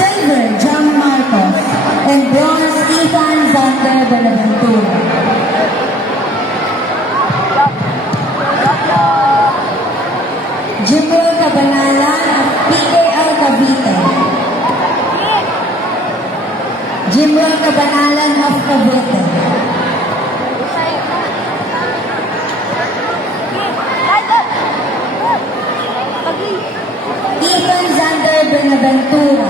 Silver, John Marcos. And bronze, Ethan Zander Benaventura. Jimrol Cabanalan of PKL Cavite. Jimrol Cabanalan of Cavite. Ethan Zander Benaventura.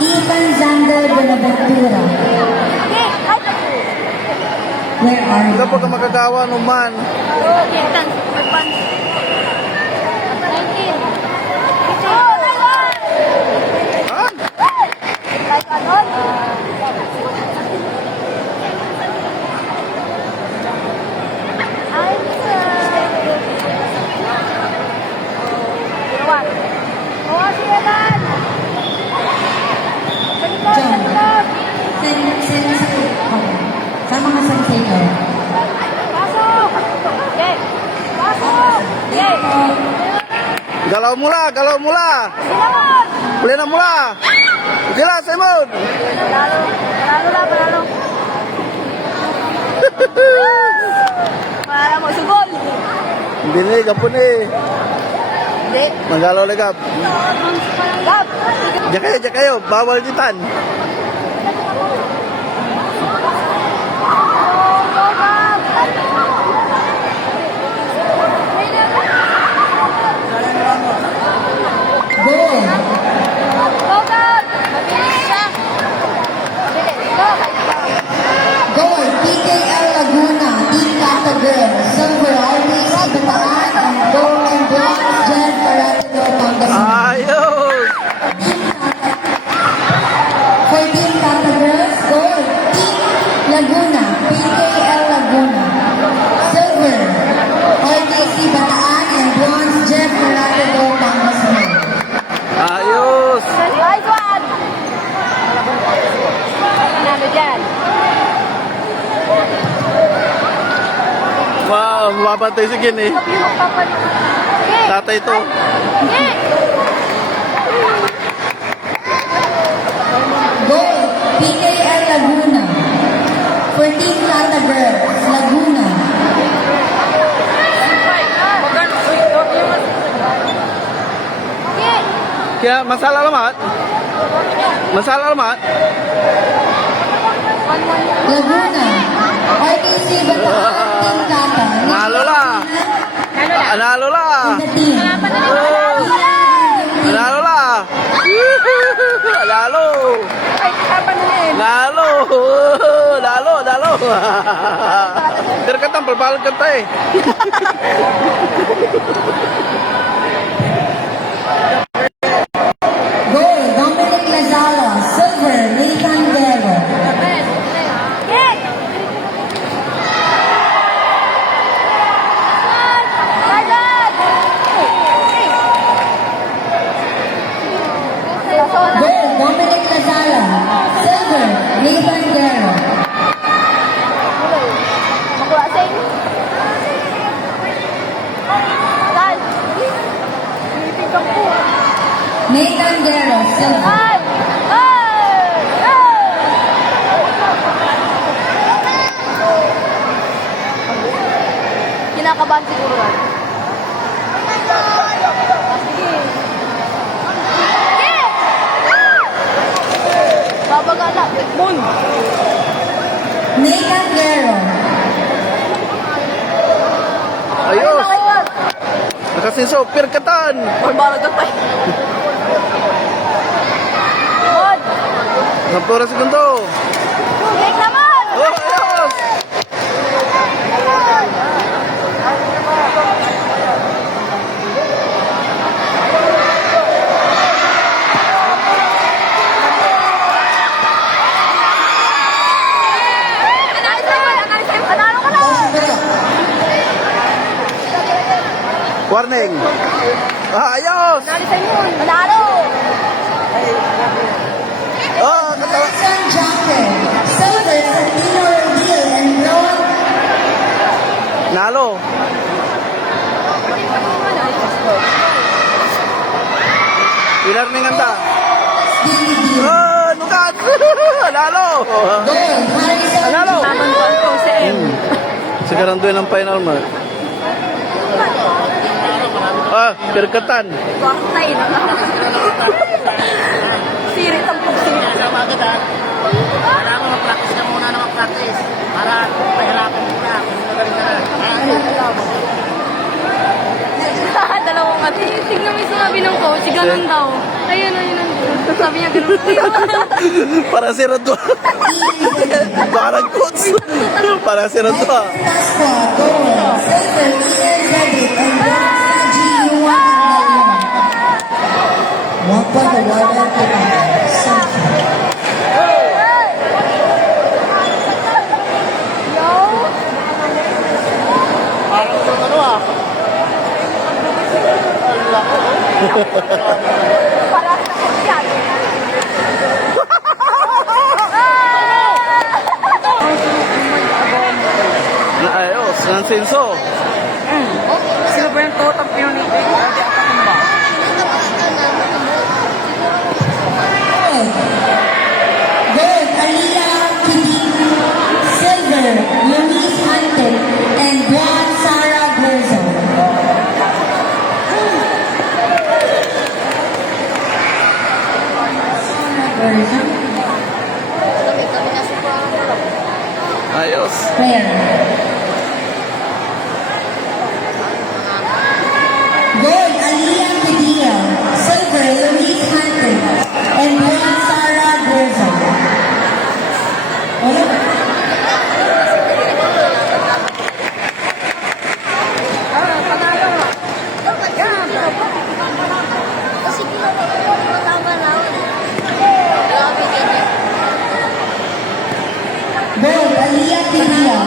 Ethan Zander Benaventura. Where are you? Kapag ka makagawa naman. Sama ka sa sa'yo. Galaw mula, galaw mula. Pulih na mula. Gila, Simon. Panalo. Para mo sugol. Hindi na, kapon eh. Hindi. Magalaw na gap. Gap. Diyan kayo. Bawal ditan. Goal. Goal. PKL Laguna. Team Kata Girls. Silver, RBC Bataan. And gold and bronze, Jen Paratino Pangasinan. Ayos. For Team Kata Girls, gold. Team Laguna. PKL Laguna. Silver, RBC Bataan. And bronze, Jen Paratino Pangasinan. Ayos. Nice one. Panalo dyan. Wow, mapapantay si Gin eh. Tatay to. Goal, PKL Laguna. For Team Kata Girls, Laguna. Kaya masalah alamat. Masalah alamat. Laguna. RKC Bataan, Team Kata. Nalo lah. Nalo lah. In the team. Nalo lah. Nalo. Nalo. Nalo. Biar kata perbalik kata eh. Goal, Dominic Lazala. Silver, Nathan Guerrero. Goal, Dominic Lazala. Silver, Nathan Guerrero. Nathan Guerrero, silver. Kinakabahan siguro lang. Babagala. Moon. Nathan Guerrero. Ayos. Nakasinso, pirkatan. Barbaran ka tayo. Moon. Sampura segundo. Break naman. Oh, ayos. Panalo ka na. Warning. Ayos. Panalo. Oh, katawa. Nelson Jacque. Silver, Santino Rodil. And bronze, Nalo. Pilar ni nganta. Nukat. Lalo. Gold, Harrison Lalo. Laban ko si M. Sekarang doon ang final mo. Kirkatan. Bakit na. Sirit ang pagsirit. Sama agad ha. Kailangan mo mag-practice ka muna na mag-practice. Para pahirapan muna. Kung magaling ka na. Dalawang kati. Tignan mo yung sinabi ng coach, ganun daw. Ayun, ayun, ayun. Sabi niya ganun. Para si Rodwa. Parang coach. Para si Rodwa. Pasqua, gold, silver, Eden Zedit, and bronze, G. Yuan Angalion. 1 point awarded to Central. Parang yung ano ah. Para sa kanya. Ayos. Nansenso. Sino ba yung total unit? Hindi ako kumba. Gold, Aliyah Kidin. Silver, Eunice Hunter. And bronze, Sarah Gerzo. Gerzo. Ayos. Player. Gold, Aliyah Kidin. Silver, Eunice Hunter. And bronze, Sarah Gerzo. Ano? Gold, Aliyah Kidin.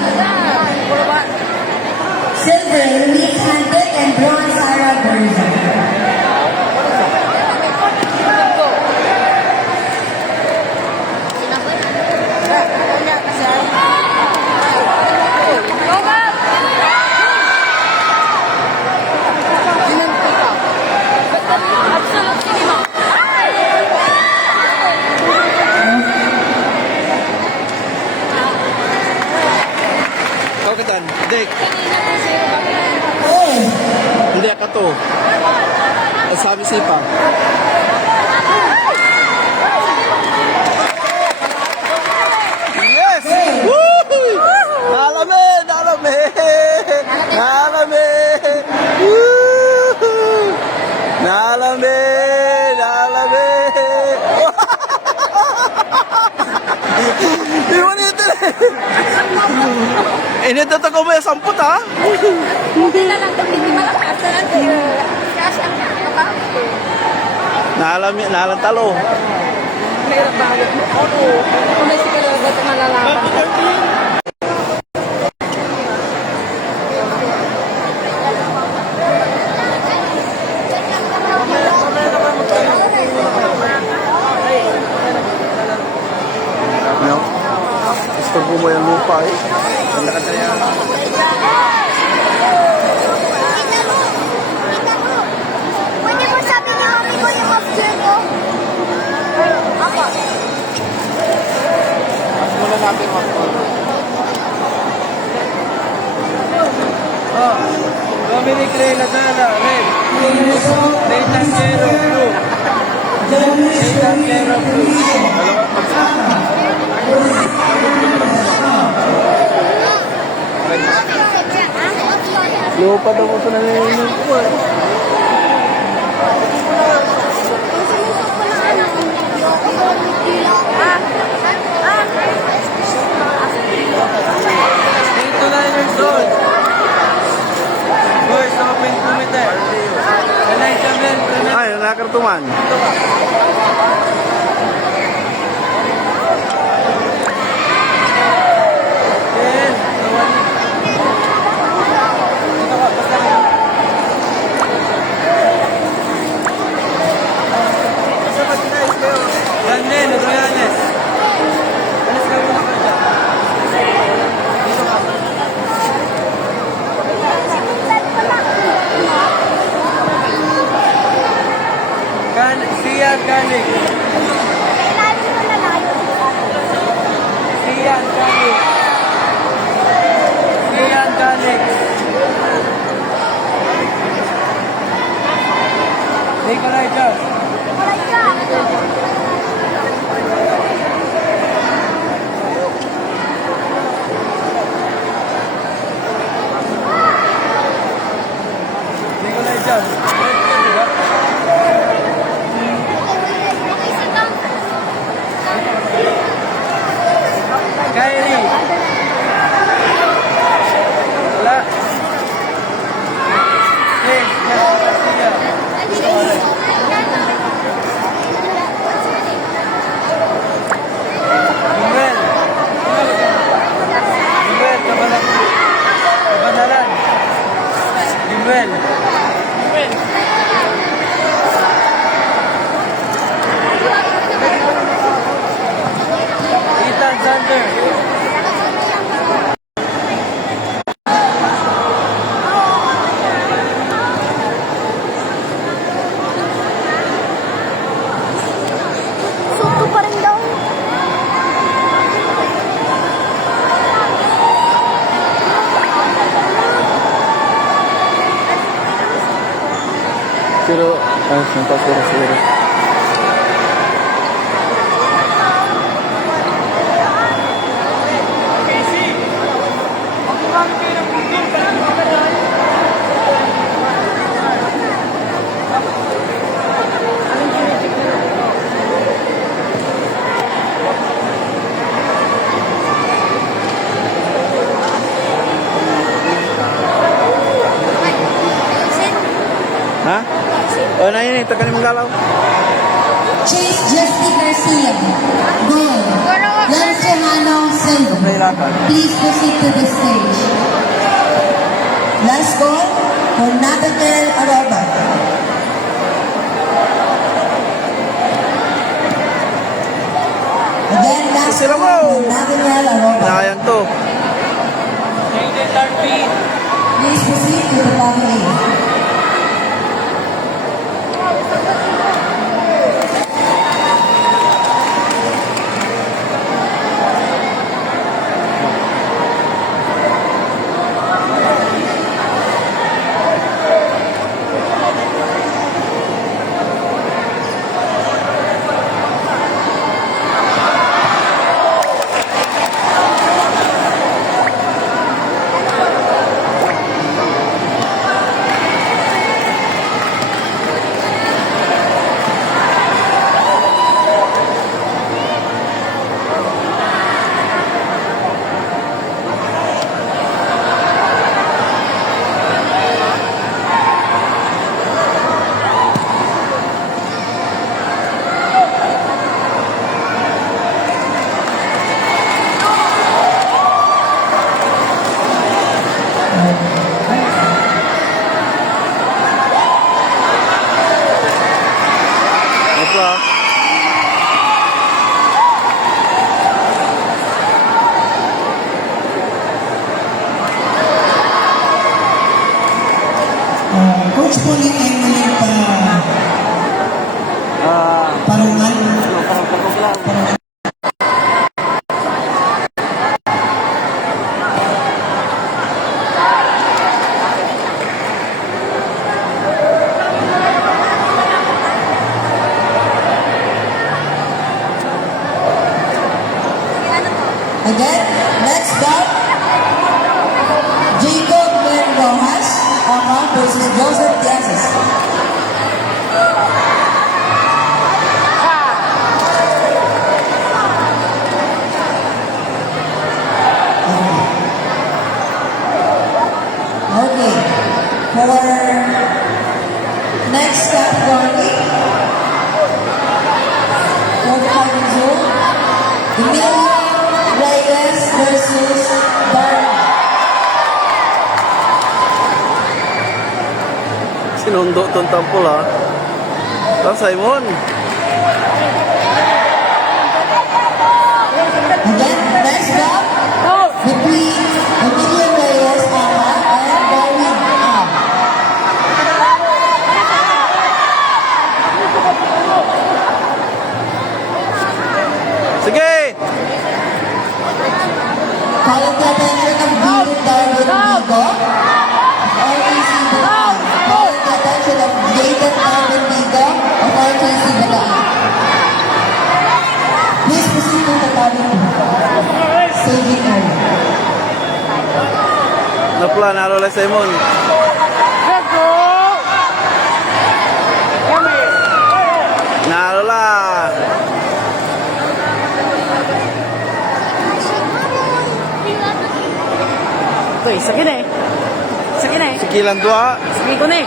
Silver, Eunice Hunter. And bronze, Sarah Gerzo. Absolute cinema. Kapitan. Dek. Oh! Hindi ka to. Sabi sipa. Yes! Woo! Nalame! Nalame! Nalame! Woo! Nalame! Nalame! Iwanito na! Inito ko mo yung samput ha? Hindi na lang, hindi malakas na lang. Kasi ang nakakapos. Nalantalo. Mahirap ba? Oo. Kung may siguro ba ito malalaman. No? Gusto mo yung lupa eh. Ang lakad na yan. Pwede mo sabi ni mami ko yung option ko? Ako. Muna natin mag-call. Dominic Ray Lazada, red. Nathan Quero, blue. Nathan Quero, blue. Lupa daw ko sa nangyayang ko eh. Dito na yung zone. Boys, open 2 meter. Elijah Bell, Ay, nakartuman. Bell, Daniel, Royanes. Alis ka muna ka dyan. Si Garlic. Sian Garlic. Sian Garlic. Nikolai Jones. Nikolai Jones. Kyrie. Wala. Hey, Garcia. Manuel. Manuel, Kabanalan. Manuel. Ethan Sander. Soto pa rin daw. Pero, sentas siguro. Ha? O, na yun eh. Tagal mong galaw. Chase Justy Garcia. Goal. Lance Johanno Silva. Please proceed to the stage. Last goal for Nathaniel Aroba. Again, last Sila goal mo. for Nathaniel Aroba. Sayang to. Jaden Darby. Please proceed to the following. Apa? Coach Pauline Emily Parungan. Again, next up, Jacob Rojas versus Joseph Diazes. Okay, for next category, for the fighting zone, Emilio Reyes versus Darla. Sinundo tong tampol ha. Tapos Simon. Again, next up, between Emilio Reyes and Darwin Am. Sagittarius. Napula, nalola Simon. Nalola. Uy, sakit eh. Sakit eh. Sikilan tua. Sakit ko na eh.